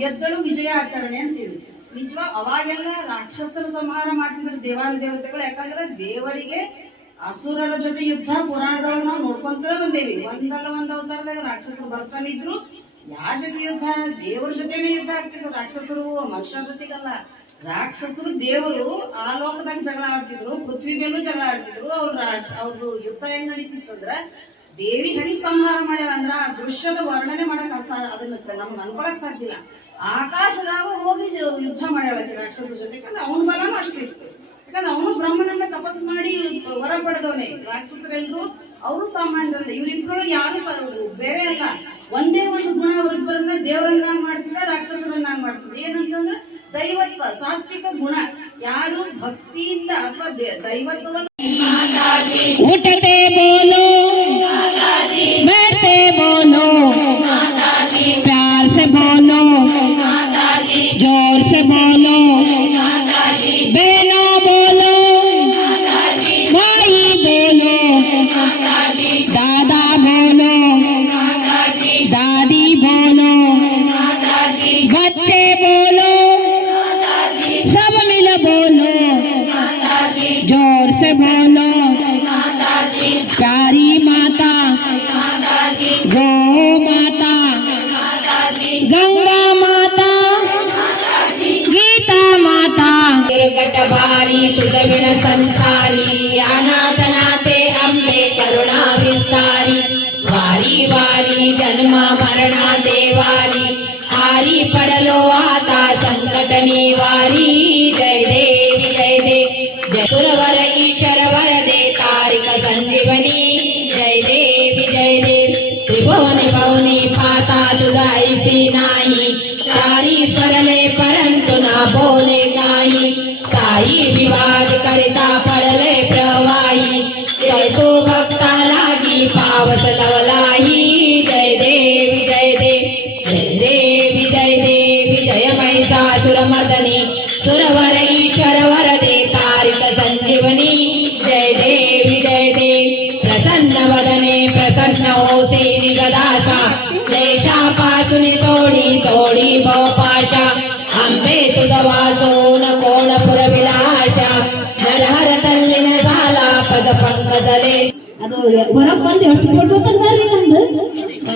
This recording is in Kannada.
ಗೆದ್ದಲು ವಿಜಯ ಆಚರಣೆ ಅಂತೀವಿ. ನಿಜವಾಗ ಅವಾಗೆಲ್ಲ ರಾಕ್ಷಸರ ಸಂಹಾರ ಮಾಡ್ತಿದ್ರು ದೇವಾನು ದೇವತೆಗಳು. ಯಾಕಂದ್ರೆ ದೇವರಿಗೆ ಅಸುರರ ಜೊತೆ ಯುದ್ಧ ಪುರಾಣದೊಳಗೆ ನಾವು ನೋಡ್ಕೊಂತ ಬಂದೇವಿ. ಒಂದಲ್ಲ ಒಂದ್ ಅವತಾರದಾಗ ರಾಕ್ಷಸರು ಬರ್ತಾನಿದ್ರು. ಯಾರ ಜೊತೆ ಯುದ್ಧ? ದೇವರ ಜೊತೆನೆ ಯುದ್ಧ ಆಗ್ತಿದ್ರು. ರಾಕ್ಷಸರು ಮನುಷ್ಯರ ಜೊತೆಗಲ್ಲ. ರಾಕ್ಷಸರು ದೇವರು ಆ ಲೋಕದಾಗ ಜಗಳ ಆಡ್ತಿದ್ರು, ಪೃಥ್ವಿ ಮೇಲೂ ಜಗಳ ಆಡ್ತಿದ್ರು. ಅವ್ರದ್ದು ಯುದ್ಧ ಹೆಂಗ್ ನಡೀತಿತ್ತಂದ್ರ ದೇವಿ ಹೆಂಗ್ ಸಂಹಾರ ಮಾಡ್ಯಾಳ ಅಂದ್ರ ಆ ದೃಶ್ಯದ ವರ್ಣನೆ ಮಾಡಕ್ ಅದನ್ನ ನಮ್ಗೆ ಅನ್ಕೊಳಕ್ ಸಾಧ್ಯ ಇಲ್ಲ. ಆಕಾಶದಾಗ ಹೋಗಿ ಯುದ್ಧ ಮಾಡ್ಯಾಳಕ್ಕೆ ರಾಕ್ಷಸರ ಜೊತೆ. ಯಾಕಂದ್ರೆ ಅವನ ಬಲನೂ ಅಷ್ಟಿತ್ತು. ಯಾಕಂದ್ರೆ ಅವನು ಬ್ರಹ್ಮನನ್ನ ತಪಸ್ ಮಾಡಿ ವರ ಪಡೆದವನೇ. ರಾಕ್ಷಸರೆಲ್ಲರೂ ಅವರು ಸಾಮಾನ್ಯರಲ್ಲ. ಇವ್ರಿಬ್ರೊಳಗೆ ಯಾರು ಬೇರೆ ಅಲ್ಲ. ಒಂದೇ ಒಂದು ಗುಣ ಅವರಿಬ್ಬರನ್ನ ದೇವರನ್ನ ಮಾಡ್ತಿದ್ದ, ರಾಕ್ಷಸರನ್ನ ಮಾಡ್ತಿದ್ದ. ಏನಂತಂದ್ರೆ ದೈವತ್ವ, ಸಾತ್ವಿಕ ಗುಣ. ಯಾರು ಭಕ್ತಿಯಿಂದ ಅಥವಾ ದೈವತ್ವವನ್ನು उठते बोलो, बैठते बोलो, प्यार से बोलो, जोर से बोलो, बहनों बोलो, भाई बोलो, दादा बोलो, दादी बोलो, बच्चे बोलो, सब मिल बोलो, जोर से बोलो, प्यारी माता, गो माता, गंगा माता, गीता माता, दुर्गटभारी सुदविण संसारी, अनाथनाथे अम्बे करुणा विस्तारी, वारी वारी जन्म मरण देवारी, हारी पडलो आता संकट निवारी. जय देवी जय देव, जय सुरवर ईश्वर वरदे तारिक संजीवनी. जय देवी जय देव, त्रिभुवन भवनी पाता तुझाईसी नाही. चारी परले परंतु ना बोले काही. साई विवाद करिता पडले प्रवाही. जय तो भक्ता लागी पावस लवलाही. जय देवी जय देव, जय देवी जय देवी, जय महिषासुर मर्दनी, सुरवर ईश्वर वरदे तारिक संजीवनी. जय देवी जय देव, प्रसन्न वदने प्रसन्न होसे निगदाशा. देशापासून तोडी तोडी भवपाशा. अंबे तुझ वाचून कोणपुर विलाशा. नरहर तल्लिನ ಸಾಲ ಪದ ಪಂಕಜಲೆ. ಅದು ಹೊರಗೆ ಬಂದು ಎಷ್ಟು ಕೊಡ್ಬೇಕಂದ್ರೆ ನಮ್ದು